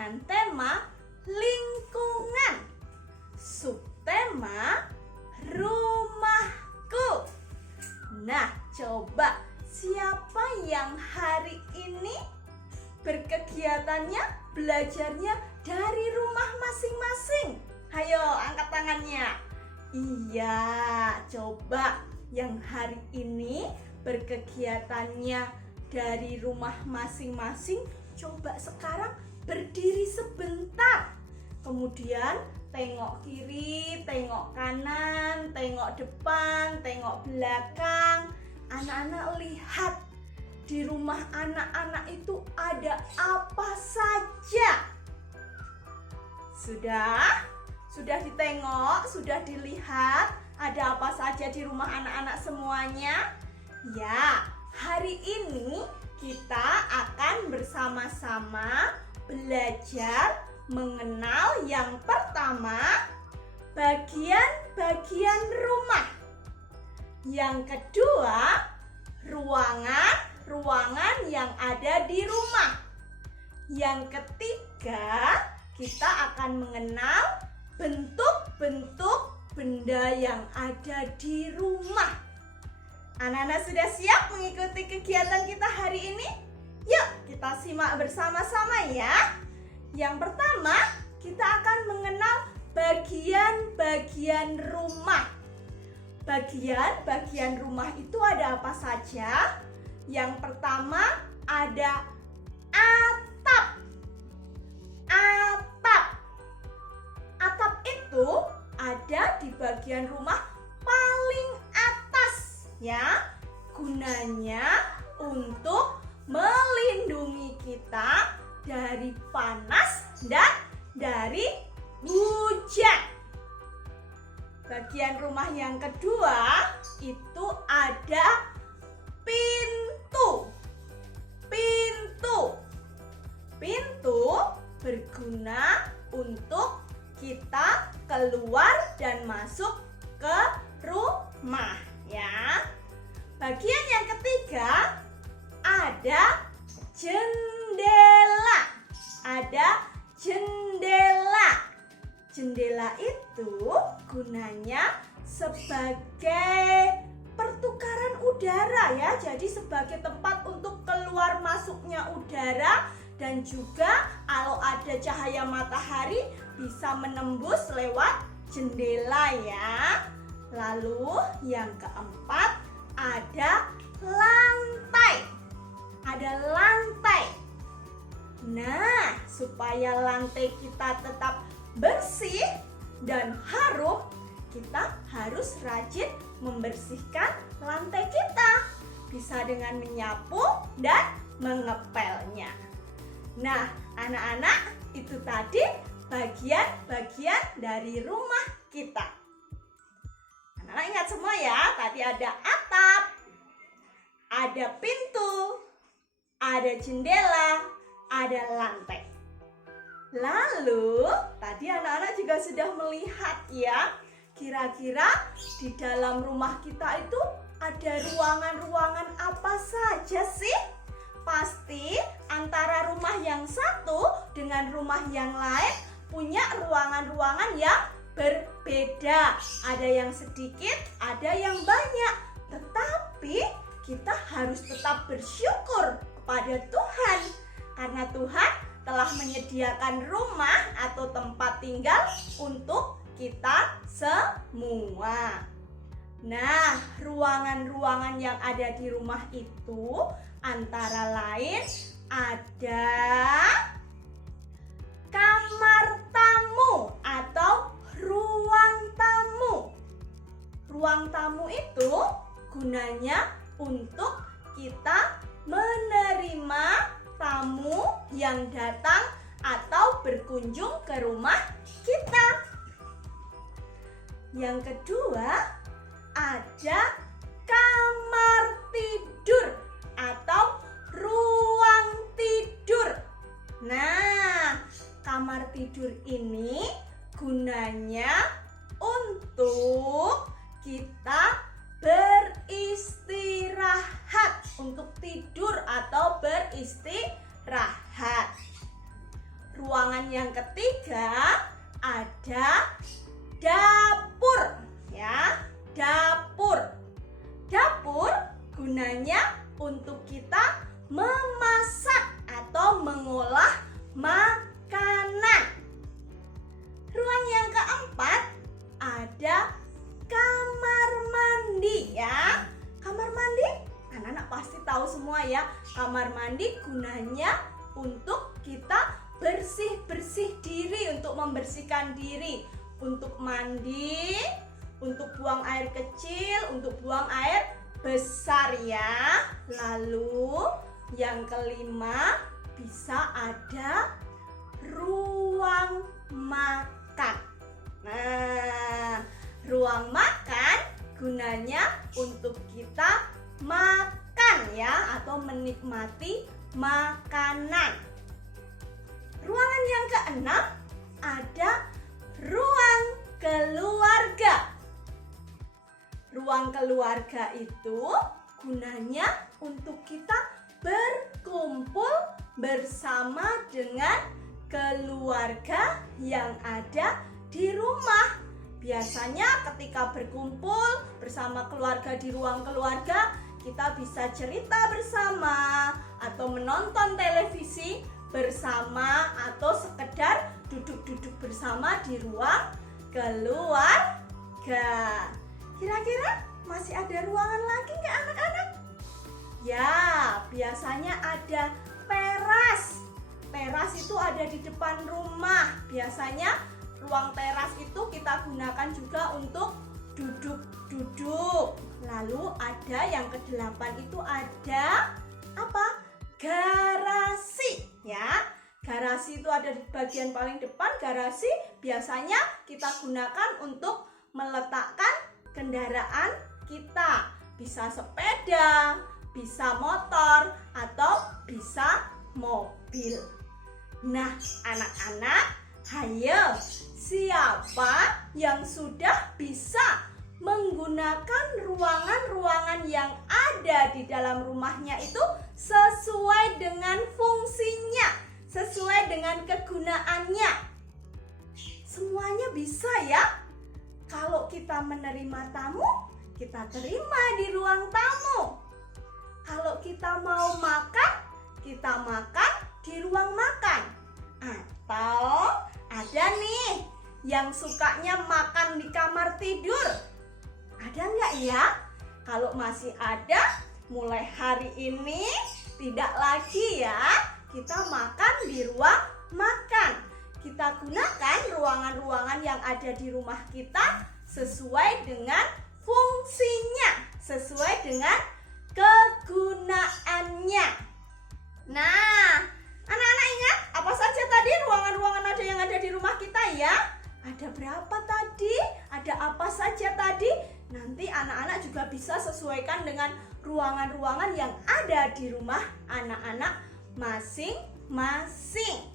dengan tema lingkungan. Subtema rumahku. Nah, coba siapa yang hari ini berkegiatannya, belajarnya dari rumah masing-masing? Hayo, angkat tangannya. Iya, coba yang hari ini berkegiatannya dari rumah masing-masing, coba sekarang berdiri sebentar. Kemudian tengok kiri, tengok kanan, tengok depan, tengok belakang. Anak-anak lihat di rumah anak-anak itu ada apa saja. Sudah ditengok, sudah dilihat ada apa saja di rumah anak-anak semuanya? Ya, hari ini kita akan bersama-sama belajar mengenal yang pertama, bagian-bagian rumah. Yang kedua, ruangan-ruangan yang ada di rumah. Yang ketiga, kita akan mengenal bentuk-bentuk benda yang ada di rumah. Anak-anak sudah siap mengikuti kegiatan kita hari ini? Yuk, kita simak bersama-sama ya. Yang pertama, kita akan mengenal bagian-bagian rumah. Bagian-bagian rumah itu ada apa saja? Yang pertama ada atap. Atap itu ada di bagian rumah paling atas ya. Gunanya untuk melindungi kita dari panas dan dari hujan. Bagian rumah yang kedua itu ada pintu. Pintu berguna untuk kita keluar dan masuk ke rumah ya. Bagian yang ketiga ada jendela. Jendela itu gunanya sebagai pertukaran udara ya. Jadi sebagai tempat untuk keluar masuknya udara, dan juga kalau ada cahaya matahari bisa menembus lewat jendela ya. Lalu yang keempat ada lantai. Nah, supaya lantai kita tetap bersih dan harum, kita harus rajin membersihkan lantai kita. Bisa dengan menyapu dan mengepelnya. Nah, anak-anak, itu tadi bagian-bagian dari rumah kita. Anak-anak ingat semua ya, tadi ada atap, ada pintu, ada jendela, ada lantai. Lalu, tadi anak-anak juga sudah melihat ya, kira-kira di dalam rumah kita itu ada ruangan-ruangan apa saja sih? Pasti antara rumah yang satu dengan rumah yang lain punya ruangan-ruangan yang berbeda. Ada yang sedikit, ada yang banyak. Tetapi kita harus tetap bersyukur kepada Tuhan, karena Tuhan telah menyediakan rumah atau tempat tinggal untuk kita semua. Nah, ruangan-ruangan yang ada di rumah itu antara lain ada kamar tamu atau ruang tamu. Ruang tamu itu gunanya untuk kita menerima tamu yang datang atau berkunjung ke rumah kita. Yang kedua, ada kamar tidur atau ruang tidur. Nah, kamar tidur ini gunanya untuk kita beristirahat, untuk tidur atau beristirahat. ruangan yang ketiga ada dapur, ya. Dapur. Dapur gunanya untuk kita memasak atau mengolah makanan. Ruang yang keempat ada kamar mandi, ya. Kamar mandi, anak-anak pasti tahu semua ya. Kamar mandi gunanya untuk kita bersih-bersih diri, untuk membersihkan diri, untuk mandi, untuk buang air kecil, untuk buang air besar, ya. Lalu yang kelima bisa ada ruang makan. Nah, ruang makan gunanya untuk kita makan, ya, atau menikmati makanan. Ruangan yang keenam ada ruang keluarga. Ruang keluarga itu gunanya untuk kita berkumpul bersama dengan keluarga yang ada di rumah. Biasanya ketika berkumpul bersama keluarga di ruang keluarga, kita bisa cerita bersama atau menonton televisi bersama atau sekedar duduk-duduk bersama di ruang keluarga. Kira-kira masih ada ruangan lagi nggak anak-anak? Ya, biasanya ada teras. Teras itu ada di depan rumah. Biasanya ruang teras itu kita gunakan juga untuk duduk-duduk. Lalu ada yang kedelapan itu ada apa? Garasi, ya. Garasi itu ada di bagian paling depan. Garasi biasanya kita gunakan untuk meletakkan kendaraan kita. Bisa sepeda, bisa motor, atau bisa mobil. Nah, anak-anak, hayo, siapa yang sudah bisa menggunakan ruangan-ruangan yang ada di dalam rumahnya itu sesuai dengan fungsinya, sesuai dengan kegunaannya? Semuanya bisa, ya. Kalau kita menerima tamu, kita terima di ruang tamu. Kalau kita mau makan, kita makan di ruang makan. Atau ada nih yang sukanya makan di kamar tidur. Ada nggak ya? Kalau masih ada, mulai hari ini tidak lagi ya kita makan di ruang makan. Kita gunakan ruangan-ruangan yang ada di rumah kita sesuai dengan fungsinya, sesuai dengan kegunaannya. Nah, anak-anak ingat apa saja tadi ruangan-ruangan yang ada di rumah kita ya? Ada berapa tadi? Ada apa saja tadi? Nanti anak-anak juga bisa sesuaikan dengan ruangan-ruangan yang ada di rumah anak-anak masing-masing.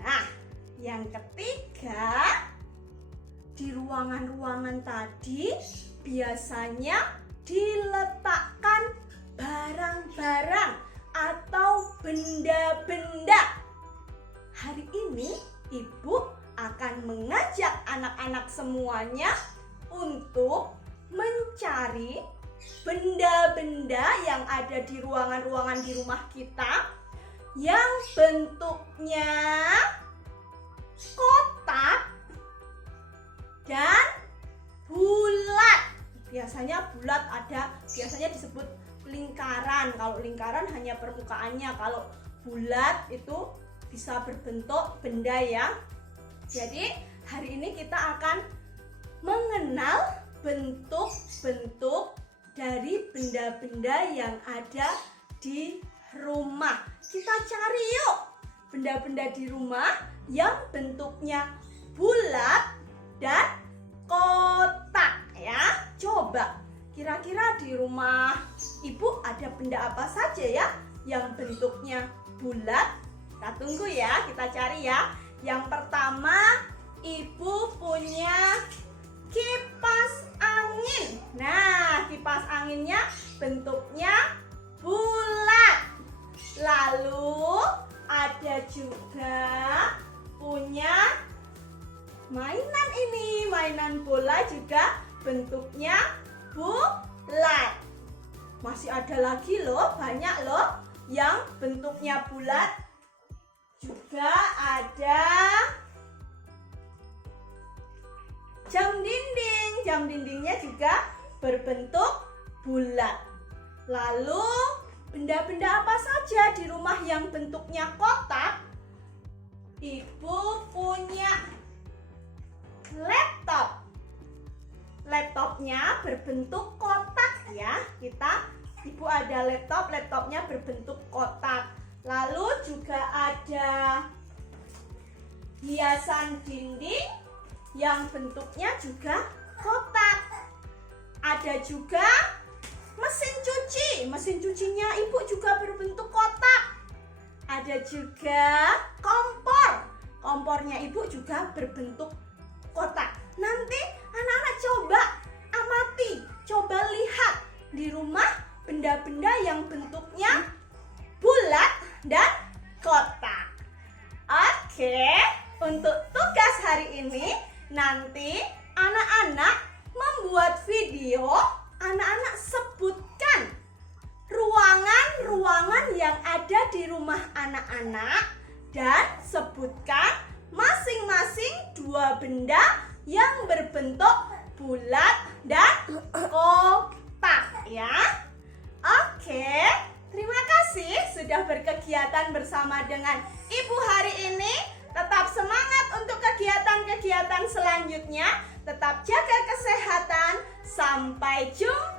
Nah, yang ketiga, di ruangan-ruangan tadi biasanya diletakkan barang-barang atau benda-benda. Hari ini Ibu akan mengajak anak-anak semuanya untuk mencari benda-benda yang ada di ruangan-ruangan di rumah kita yang bentuknya kotak dan bulat. Biasanya bulat ada, biasanya disebut lingkaran. Kalau lingkaran hanya permukaannya, kalau bulat itu bisa berbentuk benda ya. Jadi hari ini kita akan mengenal bentuk-bentuk dari benda-benda yang ada di rumah. Kita cari yuk benda-benda di rumah yang bentuknya bulat dan kotak ya. Coba kira-kira di rumah Ibu ada benda apa saja ya yang bentuknya bulat? Kita tunggu ya, kita cari ya. Yang pertama, Ibu punya kipas angin. Nah, kipas anginnya bentuknya bulat. Lalu ada juga mainan ini. Mainan bola juga bentuknya bulat. Masih ada lagi loh, banyak loh yang bentuknya bulat. Juga ada jam dinding. Jam dindingnya juga berbentuk bulat. Lalu benda-benda apa saja di rumah yang bentuknya kotak? Ibu punya laptop. Laptopnya berbentuk kotak ya. Ibu ada laptopnya berbentuk kotak. Lalu juga ada hiasan dinding yang bentuknya juga kotak. Ada juga mesin cuci. Mesin cucinya ibu juga berbentuk kotak. Ada juga kompor. Kompornya ibu juga berbentuk kotak. Nanti anak-anak coba amati, coba lihat di rumah benda-benda yang bentuknya bulat dan kotak. Oke, untuk tugas hari ini nanti anak-anak membuat video, anak-anak sebutkan ruangan-ruangan yang ada di rumah anak-anak dan sebutkan masing-masing dua benda yang berbentuk bulat dan kotak ya. Oke, terima kasih sudah berkegiatan bersama dengan Ibu hari ini. Tetap semangat untuk kegiatan-kegiatan selanjutnya. Tetap jaga kesehatan. Sampai jumpa.